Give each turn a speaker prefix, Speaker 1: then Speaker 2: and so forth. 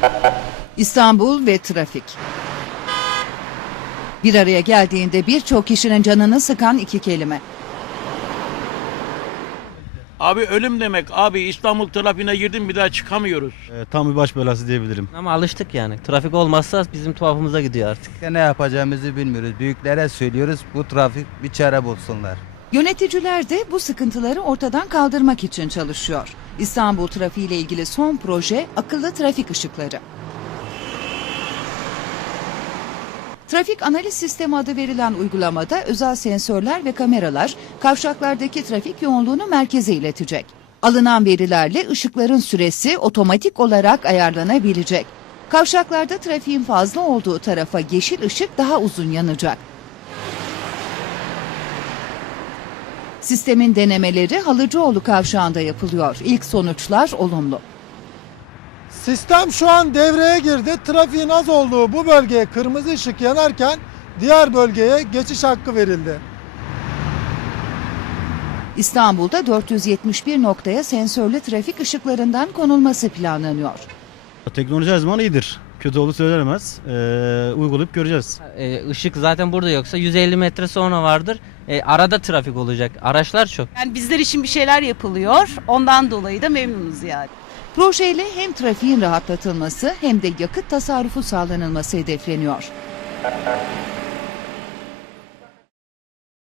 Speaker 1: İstanbul ve trafik. Bir araya geldiğinde birçok kişinin canını sıkan iki kelime.
Speaker 2: Abi ölüm demek. Abi İstanbul trafiğine girdim bir daha çıkamıyoruz.
Speaker 3: Tam bir baş belası diyebilirim.
Speaker 4: Ama alıştık yani. Trafik olmazsa bizim tuhafımıza gidiyor artık.
Speaker 5: Ne yapacağımızı bilmiyoruz. Büyüklere söylüyoruz, bu trafik bir çare bulsunlar.
Speaker 1: Yöneticiler de bu sıkıntıları ortadan kaldırmak için çalışıyor. İstanbul trafiğiyle ilgili son proje akıllı trafik ışıkları. Trafik analiz sistemi adı verilen uygulamada özel sensörler ve kameralar kavşaklardaki trafik yoğunluğunu merkeze iletecek. Alınan verilerle ışıkların süresi otomatik olarak ayarlanabilecek. Kavşaklarda trafiğin fazla olduğu tarafa yeşil ışık daha uzun yanacak. Sistemin denemeleri Halıcıoğlu kavşağında yapılıyor. İlk sonuçlar olumlu.
Speaker 6: Sistem şu an devreye girdi. Trafiğin az olduğu bu bölgeye kırmızı ışık yanarken diğer bölgeye geçiş hakkı verildi.
Speaker 1: İstanbul'da 471 noktaya sensörlü trafik ışıklarından konulması planlanıyor.
Speaker 3: Teknoloji her zaman iyidir. Kötü olduğu söylenemez. Uygulayıp göreceğiz.
Speaker 4: Işık zaten burada yoksa 150 metre sonra vardır. Arada trafik olacak. Araçlar çok.
Speaker 7: Yani bizler için bir şeyler yapılıyor. Ondan dolayı da memnunuz yani.
Speaker 1: Projeyle hem trafiğin rahatlatılması hem de yakıt tasarrufu sağlanılması hedefleniyor.